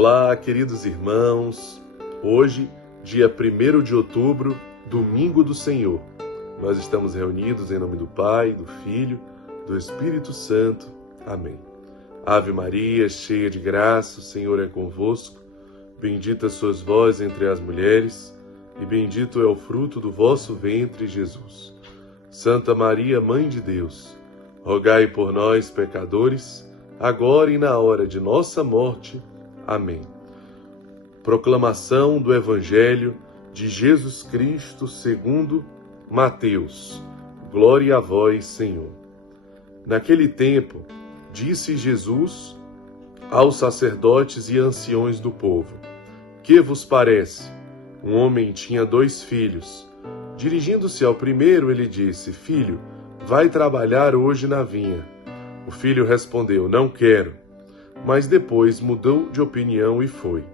Olá, queridos irmãos. Hoje, dia 1º de outubro, domingo do Senhor. Nós estamos reunidos em nome do Pai, do Filho, do Espírito Santo. Amém. Ave Maria, cheia de graça, o Senhor é convosco. Bendita sois vós entre as mulheres, e bendito é o fruto do vosso ventre, Jesus. Santa Maria, Mãe de Deus, rogai por nós, pecadores, agora e na hora de nossa morte. Amém. Proclamação do Evangelho de Jesus Cristo segundo Mateus. Glória a vós, Senhor. Naquele tempo, disse Jesus aos sacerdotes e anciões do povo: Que vos parece? Um homem tinha 2 filhos. Dirigindo-se ao primeiro, ele disse: Filho, vai trabalhar hoje na vinha. O filho respondeu: Não quero. Mas depois mudou de opinião e foi.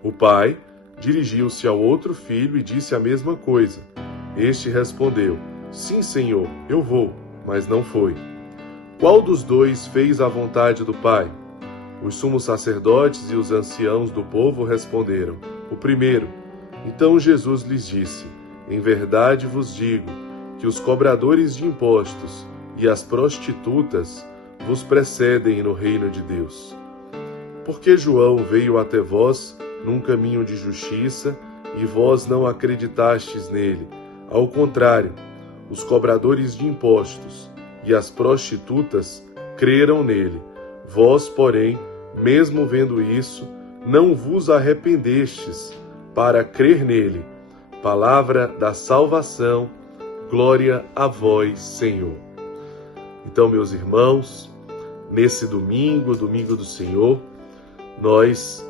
O pai dirigiu-se ao outro filho e disse a mesma coisa. Este respondeu: Sim, Senhor, eu vou, mas não foi. Qual dos 2 fez a vontade do pai? Os sumos sacerdotes e os anciãos do povo responderam: O primeiro. Então Jesus lhes disse: Em verdade vos digo que os cobradores de impostos e as prostitutas vos precedem no reino de Deus. Porque João veio até vós num caminho de justiça e vós não acreditastes nele. Ao contrário, os cobradores de impostos e as prostitutas creram nele. Vós, porém, mesmo vendo isso, não vos arrependestes para crer nele. Palavra da salvação, glória a vós, Senhor. Então, meus irmãos, nesse domingo do Senhor, nós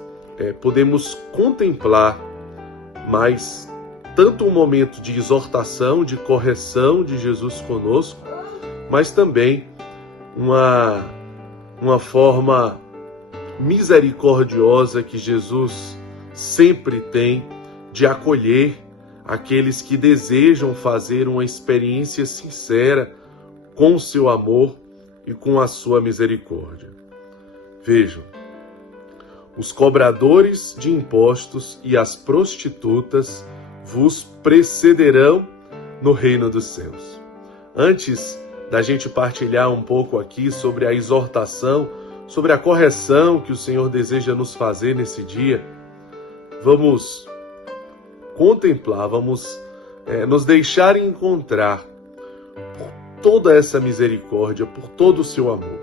podemos contemplar mais tanto um momento de exortação, de correção de Jesus conosco, mas também uma forma misericordiosa que Jesus sempre tem de acolher aqueles que desejam fazer uma experiência sincera com o seu amor e com a sua misericórdia. Vejam, os cobradores de impostos e as prostitutas vos precederão no reino dos céus. Antes da gente partilhar um pouco aqui sobre a exortação, sobre a correção que o Senhor deseja nos fazer nesse dia, vamos contemplar, vamos nos deixar encontrar por toda essa misericórdia, por todo o seu amor.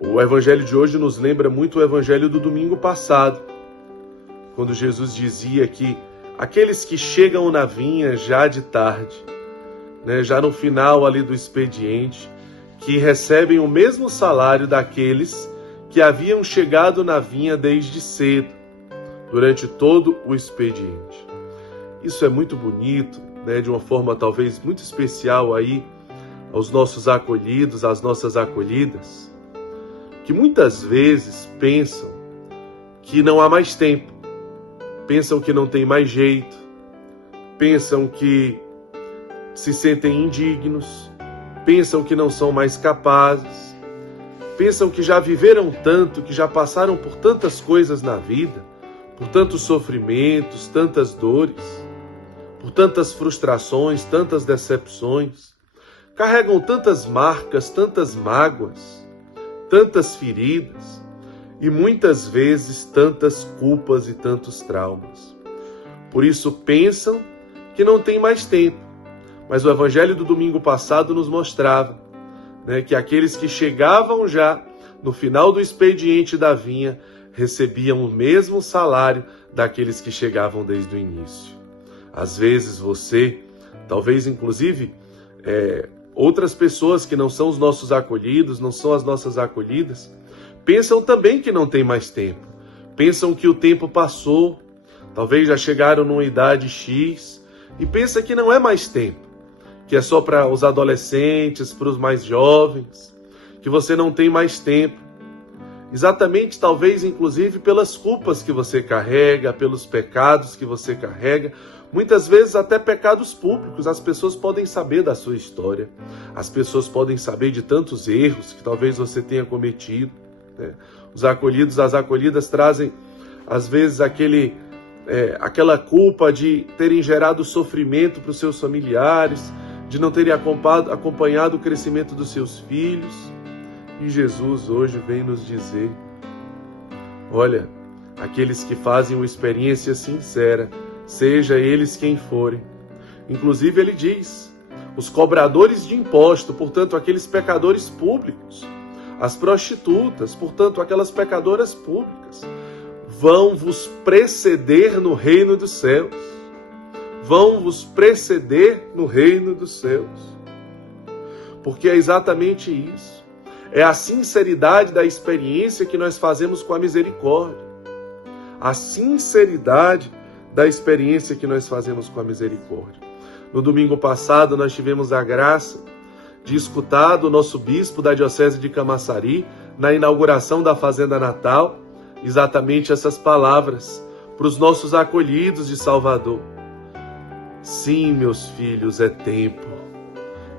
O Evangelho de hoje nos lembra muito o Evangelho do domingo passado, quando Jesus dizia que aqueles que chegam na vinha já de tarde, já no final ali do expediente, que recebem o mesmo salário daqueles que haviam chegado na vinha desde cedo, durante todo o expediente. Isso é muito bonito, de uma forma talvez muito especial aí aos nossos acolhidos, às nossas acolhidas, que muitas vezes pensam que não há mais tempo, pensam que não tem mais jeito, pensam que se sentem indignos, pensam que não são mais capazes, pensam que já viveram tanto, que já passaram por tantas coisas na vida, por tantos sofrimentos, tantas dores, por tantas frustrações, tantas decepções, carregam tantas marcas, tantas mágoas, tantas feridas e muitas vezes tantas culpas e tantos traumas. Por isso pensam que não tem mais tempo. Mas o Evangelho do domingo passado nos mostrava que aqueles que chegavam já no final do expediente da vinha recebiam o mesmo salário daqueles que chegavam desde o início. Às vezes você, talvez inclusive outras pessoas que não são os nossos acolhidos, não são as nossas acolhidas, pensam também que não tem mais tempo. Pensam que o tempo passou, talvez já chegaram numa idade X, e pensam que não é mais tempo, que é só para os adolescentes, para os mais jovens, que você não tem mais tempo. Exatamente, talvez inclusive pelas culpas que você carrega, pelos pecados que você carrega, muitas vezes até pecados públicos. As pessoas podem saber da sua história, as pessoas podem saber de tantos erros que talvez você tenha cometido. né? Os acolhidos, as acolhidas trazem, às vezes, aquela culpa de terem gerado sofrimento para os seus familiares, de não terem acompanhado o crescimento dos seus filhos. E Jesus hoje vem nos dizer, olha, aqueles que fazem uma experiência sincera, seja eles quem forem. Inclusive ele diz, os cobradores de imposto, portanto aqueles pecadores públicos, as prostitutas, portanto aquelas pecadoras públicas, vão vos preceder no reino dos céus. Vão vos preceder no reino dos céus. Porque é exatamente isso. É a sinceridade da experiência que nós fazemos com a misericórdia. A sinceridade da experiência que nós fazemos com a misericórdia. No domingo passado, nós tivemos a graça de escutar do nosso bispo da Diocese de Camaçari, na inauguração da Fazenda Natal, exatamente essas palavras para os nossos acolhidos de Salvador. Sim, meus filhos, é tempo.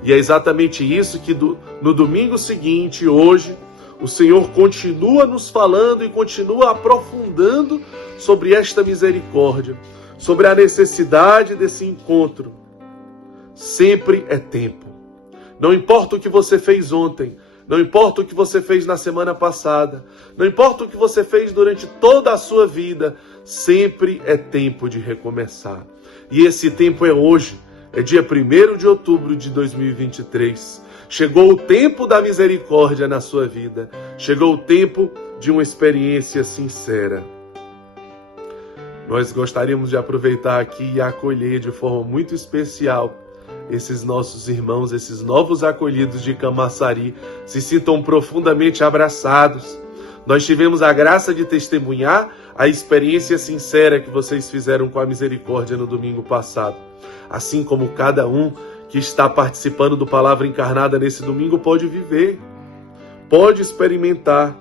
E é exatamente isso que no domingo seguinte, hoje, o Senhor continua nos falando e continua aprofundando sobre esta misericórdia, sobre a necessidade desse encontro. Sempre é tempo. Não importa o que você fez ontem, não importa o que você fez na semana passada, não importa o que você fez durante toda a sua vida, sempre é tempo de recomeçar. E esse tempo é hoje, é dia 1º de outubro de 2023. Chegou o tempo da misericórdia na sua vida, chegou o tempo de uma experiência sincera. Nós gostaríamos de aproveitar aqui e acolher de forma muito especial esses nossos irmãos, esses novos acolhidos de Camaçari, se sintam profundamente abraçados. Nós tivemos a graça de testemunhar a experiência sincera que vocês fizeram com a misericórdia no domingo passado. Assim como cada um que está participando do Palavra Encarnada nesse domingo pode viver, pode experimentar.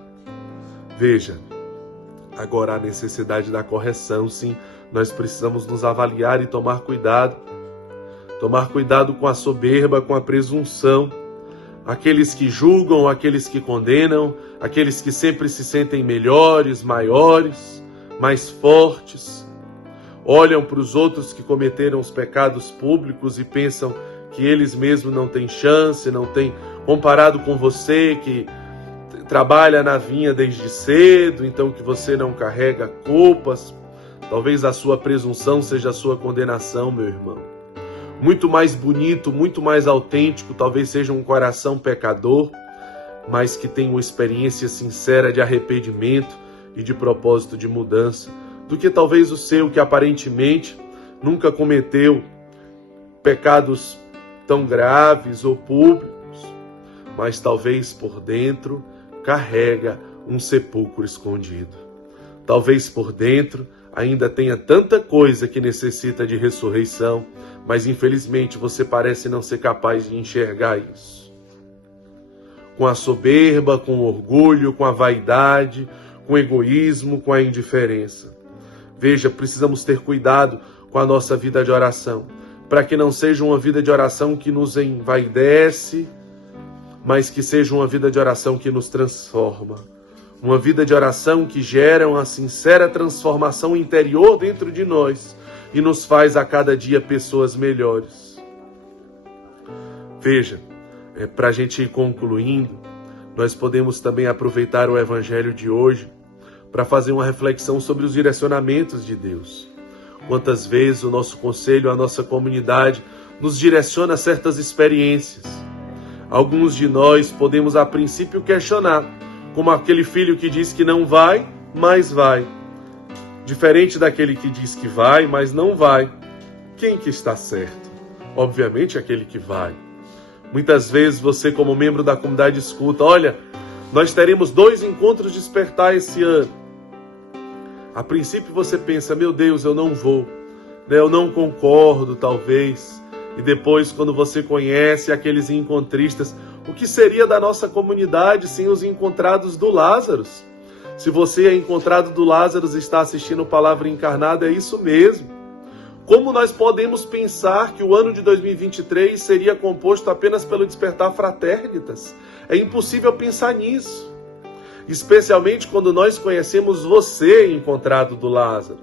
Veja, agora a necessidade da correção, sim, nós precisamos nos avaliar e tomar cuidado. Tomar cuidado com a soberba, com a presunção. Aqueles que julgam, aqueles que condenam, aqueles que sempre se sentem melhores, maiores, mais fortes. Olham para os outros que cometeram os pecados públicos e pensam que eles mesmos não têm chance, não têm, comparado com você que trabalha na vinha desde cedo, então que você não carrega culpas. Talvez a sua presunção seja a sua condenação, meu irmão. Muito mais bonito, muito mais autêntico, talvez seja um coração pecador, mas que tem uma experiência sincera de arrependimento e de propósito de mudança, do que talvez o seu, que aparentemente nunca cometeu pecados tão graves ou públicos, mas talvez por dentro carrega um sepulcro escondido. Talvez por dentro ainda tenha tanta coisa que necessita de ressurreição, mas infelizmente você parece não ser capaz de enxergar isso. Com a soberba, com o orgulho, com a vaidade, com o egoísmo, com a indiferença. Veja, precisamos ter cuidado com a nossa vida de oração, para que não seja uma vida de oração que nos envaidece, mas que seja uma vida de oração que nos transforma. Uma vida de oração que gera uma sincera transformação interior dentro de nós e nos faz a cada dia pessoas melhores. Veja, para a gente ir concluindo, nós podemos também aproveitar o Evangelho de hoje para fazer uma reflexão sobre os direcionamentos de Deus. Quantas vezes o nosso conselho, a nossa comunidade nos direciona a certas experiências. Alguns de nós podemos a princípio questionar, como aquele filho que diz que não vai, mas vai. Diferente daquele que diz que vai, mas não vai. Quem que está certo? Obviamente aquele que vai. Muitas vezes você, como membro da comunidade, escuta, olha, nós teremos 2 encontros de despertar esse ano. A princípio você pensa, meu Deus, eu não vou, eu não concordo talvez. E depois, quando você conhece aqueles encontristas, o que seria da nossa comunidade sem os encontrados do Lázaro? Se você é encontrado do Lázaro e está assistindo Palavra Encarnada, é isso mesmo. Como nós podemos pensar que o ano de 2023 seria composto apenas pelo despertar fraternitas? É impossível pensar nisso. especialmente quando nós conhecemos você, encontrado do Lázaro.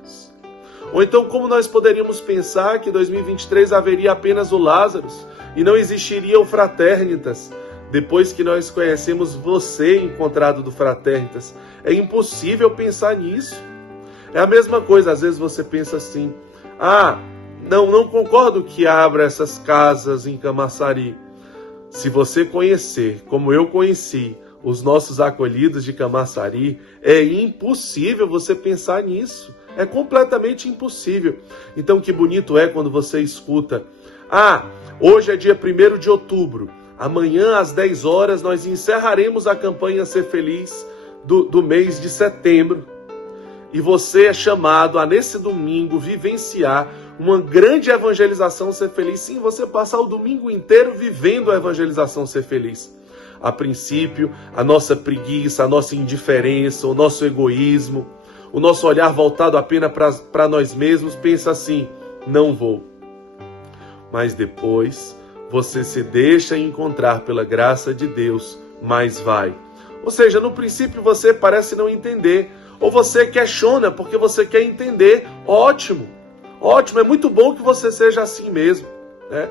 Ou então, como nós poderíamos pensar que em 2023 haveria apenas o Lázaro e não existiria o Fraternitas, depois que nós conhecemos você, encontrado do Fraternitas? É impossível pensar nisso. É a mesma coisa, às vezes você pensa assim, não concordo que abra essas casas em Camaçari. Se você conhecer, como eu conheci, os nossos acolhidos de Camaçari, é impossível você pensar nisso. É completamente impossível. Então, que bonito é quando você escuta, hoje é dia 1º de outubro, amanhã às 10 horas nós encerraremos a campanha Ser Feliz do mês de setembro. E você é chamado a, nesse domingo, vivenciar uma grande evangelização Ser Feliz. Sim, você passar o domingo inteiro vivendo a evangelização Ser Feliz. A princípio, a nossa preguiça, a nossa indiferença, o nosso egoísmo, o nosso olhar voltado apenas para nós mesmos, pensa assim, não vou. Mas depois, você se deixa encontrar pela graça de Deus, mas vai. Ou seja, no princípio você parece não entender, ou você questiona porque você quer entender. Ótimo, é muito bom que você seja assim mesmo, né?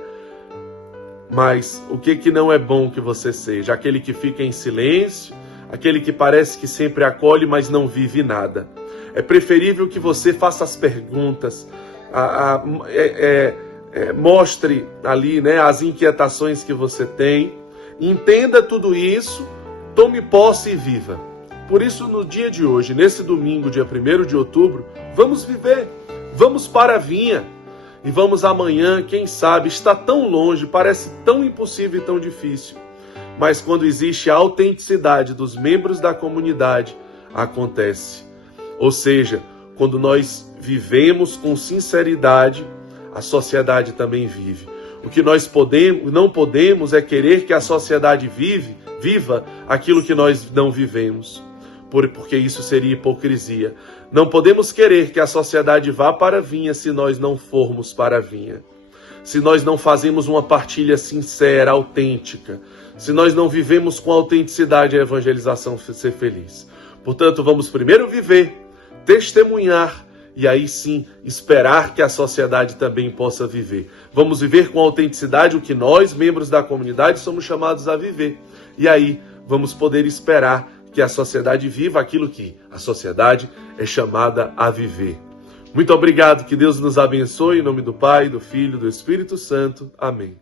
Mas o que não é bom que você seja? Aquele que fica em silêncio, aquele que parece que sempre acolhe, mas não vive nada. É preferível que você faça as perguntas, mostre ali, né, as inquietações que você tem, entenda tudo isso, tome posse e viva. Por isso, no dia de hoje, nesse domingo, dia 1º de outubro, vamos viver, vamos para a vinha. E vamos amanhã, quem sabe, está tão longe, parece tão impossível e tão difícil. Mas quando existe a autenticidade dos membros da comunidade, acontece. Ou seja, quando nós vivemos com sinceridade, a sociedade também vive. O que nós não podemos é querer que a sociedade viva aquilo que nós não vivemos. Porque isso seria hipocrisia. Não podemos querer que a sociedade vá para a vinha se nós não formos para a vinha. Se nós não fazemos uma partilha sincera, autêntica. Se nós não vivemos com autenticidade a evangelização Ser Feliz. Portanto, vamos primeiro viver, testemunhar e aí sim esperar que a sociedade também possa viver. Vamos viver com autenticidade o que nós, membros da comunidade, somos chamados a viver. E aí vamos poder esperar que a sociedade viva aquilo que a sociedade é chamada a viver. Muito obrigado, que Deus nos abençoe, em nome do Pai, do Filho e do Espírito Santo. Amém.